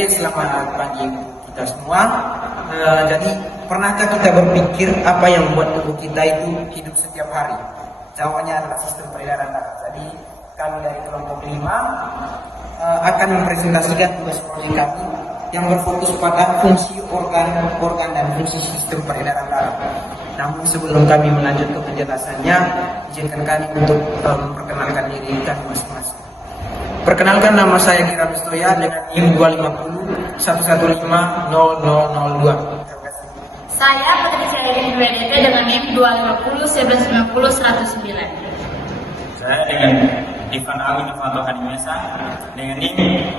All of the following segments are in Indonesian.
Oke, selamat pagi kita semua. Jadi, pernahkah kita berpikir apa yang membuat tubuh kita itu hidup setiap hari? Jawabannya adalah sistem peredaran darah. Jadi, kami dari kelompok 5 akan mempresentasikan tugas proyek kami yang berfokus pada fungsi organ dan fungsi sistem peredaran darah. Namun sebelum kami melanjut ke penjelasannya, izinkan kami untuk memperkenalkan diri kami masing-masing. Perkenalkan, nama saya Gira Bistoya dengan NIM 250 115 0002. Saya Patricia Irin WDP dengan NIM 250 1190 109. Saya dengan Ivan Agung Ivanto Hadimesa dengan NIM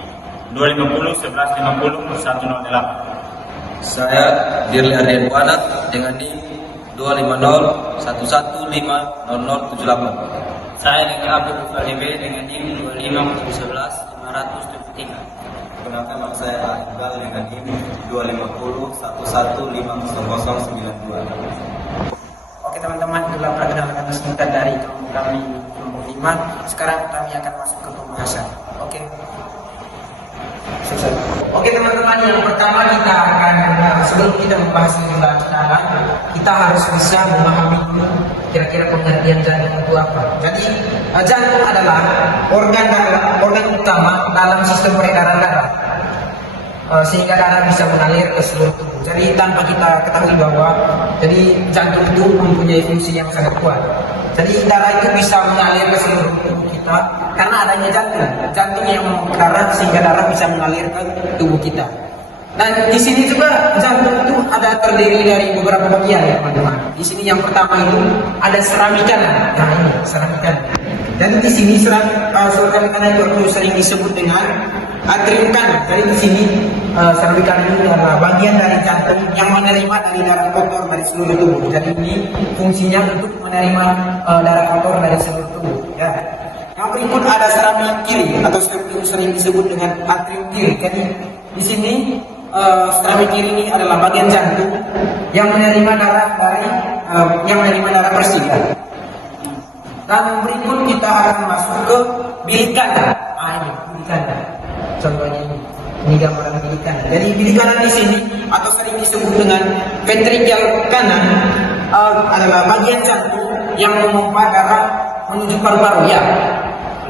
250 1150 108. Saya Dirli Ardian Buana dengan NIM 250 1150078. Saya dengan Abdul Fadib dengan NIM 25011 573. Perkenalkan, nama saya Iqbal dengan NIM 250 11500092. Oke teman-teman, itulah perkenalkan singkat dari kami kelompok 5. Sekarang kami akan masuk ke pembahasan. Oke teman-teman, yang pertama kita akan sebelum kita membahas lebih dalam, kita harus bisa memahami dulu kira-kira pengertian jantung itu apa. Jadi jantung adalah organ utama dalam sistem peredaran darah, sehingga darah bisa mengalir ke seluruh tubuh. Jadi tanpa kita ketahui bahwa jadi jantung itu mempunyai fungsi yang sangat kuat. Jadi darah itu bisa mengalir ke seluruh tubuh kita karena adanya jantung yang memompa darah sehingga darah bisa mengalir ke tubuh kita. Nah, di sini juga jantung itu ada terdiri dari beberapa bagian ya teman-teman. Di sini yang pertama itu ada serami kanan. Nah ini serami kanan. Dan di sini serami kanan itu sering disebut dengan atrium kanan. Jadi di sini serami kanan itu adalah bagian dari jantung yang menerima dari darah kotor dari seluruh tubuh. Jadi ini fungsinya untuk menerima darah kotor dari seluruh tubuh. Ya. Yang berikut ada serami kiri atau sering disebut dengan atrium kiri. Jadi di sini serami kiri ini adalah bagian jantung yang menerima darah bersih. Dan berikut kita akan masuk ke bilik kanan. Ini bilik kanan. Contohnya ini gambaran bilik kanan. Jadi bilik kanan di sini atau sering disebut dengan ventrikel kanan adalah bagian jantung yang memompa darah menuju paru-paru ya.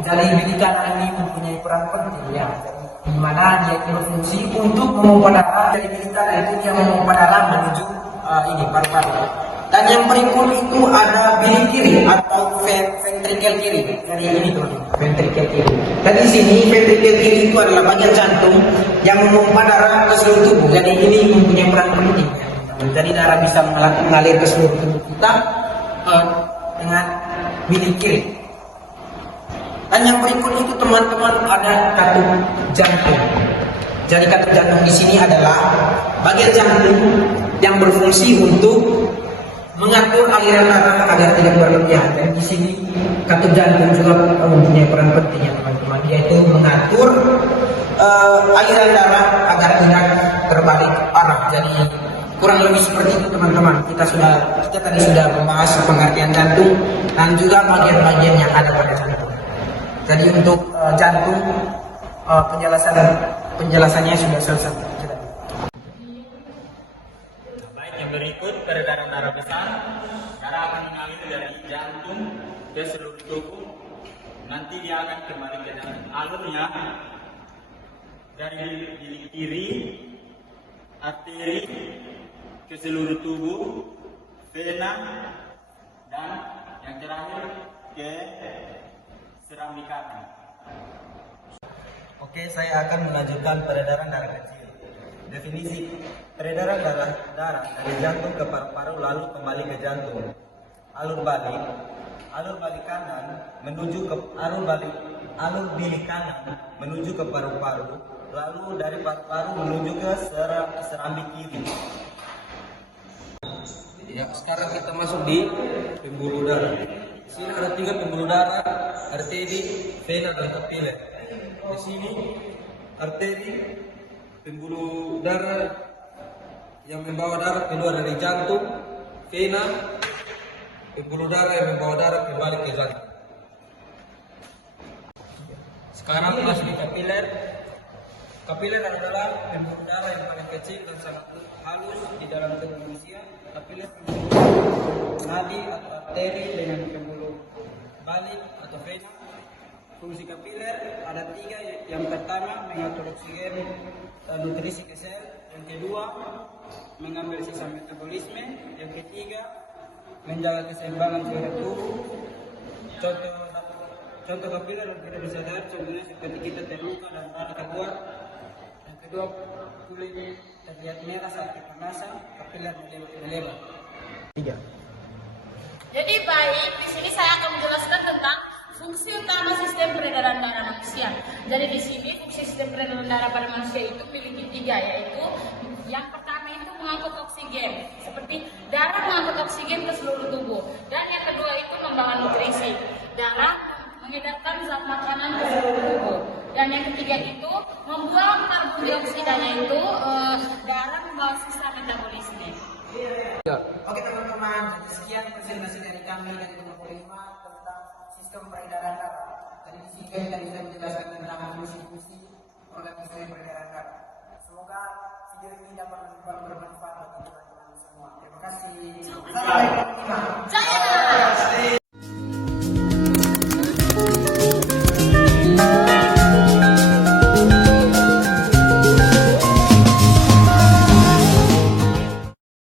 Jadi bilik kanan ini mempunyai peran penting ya. Di mana dia berfungsi untuk memompa darah dari bilik kanan itu yang memompa darah menuju paru-paru. Dan yang berikut itu ada bilik kiri atau ventrikel kiri. Jadi ini tuh ventrikel kiri. Dan di sini ventrikel kiri itu adalah bagian jantung yang memompa darah ke seluruh tubuh. Jadi ini mempunyai peran penting. Jadi darah bisa mengalir ke seluruh tubuh kita dengan bilik kiri. Dan yang berikut itu teman-teman ada katup jantung. Jadi katup jantung di sini adalah bagian jantung yang berfungsi untuk mengatur aliran darah agar tidak berlebihan. Dan di sini katup jantung juga mempunyai peran penting ya teman-teman, yaitu mengatur aliran darah agar tidak terbalik arah. Jadi kurang lebih seperti itu teman-teman. Kita tadi sudah membahas pengertian jantung dan juga bagian-bagian yang ada pada jantung. Jadi untuk jantung penjelasannya sudah selesai. Baik, yang berikut peredaran darah besar. Darah akan mengalir dari jantung ke seluruh tubuh. Nanti dia akan kembali ke jantung. Alurnya dari bilik kiri, arteri ke seluruh tubuh, vena, dan yang terakhir ke serami kanan. Oke, saya akan melanjutkan peredaran darah kecil. Definisi peredaran darah dari jantung ke paru-paru lalu kembali ke jantung. Alur balik kanan menuju ke alur bilik kanan menuju ke paru-paru, lalu dari paru-paru menuju ke serambi kiri. Ya, sekarang kita masuk di pembuluh darah. Di sini ada 3 pembuluh darah, arteri, vena, dan kapiler. Di sini arteri, pembuluh darah yang membawa darah keluar dari jantung, vena, pembuluh darah yang membawa darah kembali ke jantung. Sekarang masuk di kapiler. Kapiler adalah pembuluh darah yang paling kecil dan sangat halus di dalam tubuh manusia. Kapiler pembuluh nadi atau arteri dengan pembuluh balik atau vena. Fungsi kapiler ada 3. Yang pertama, mengatur oksigen dan nutrisi ke sel. Yang kedua, mengambil sisa metabolisme. Yang ketiga, menjaga keseimbangan cairan tubuh. Contoh kapiler yang tidak disadari contohnya seperti kita terluka dan darah keluar. Yang kedua, kulit terlihat merah saat kepanasan, kapiler melebar. 3. Jadi baik, di sini saya akan menjelaskan tentang fungsi utama sistem peredaran darah manusia. Jadi di sini fungsi sistem peredaran darah pada manusia itu memiliki 3, yaitu yang pertama itu mengangkut oksigen, seperti darah mengangkut oksigen ke seluruh tubuh. Dan yang kedua itu membawa nutrisi, darah mengedarkan zat makanan ke seluruh tubuh. Dan yang ketiga itu membuang karbon dioksida, yaitu darah membawa sisa metabolisme. Oke teman-teman, sekian presentasi dari kami dari kelompok 5 tentang sistem peredaran darah. Tadi di sini kita bisa menjelaskan tentang fungsi-fungsi organ sistem peredaran darah. Semoga video ini dapat bermanfaat bagi teman-teman semua. Terima kasih. Sampai jumpa. Jaya!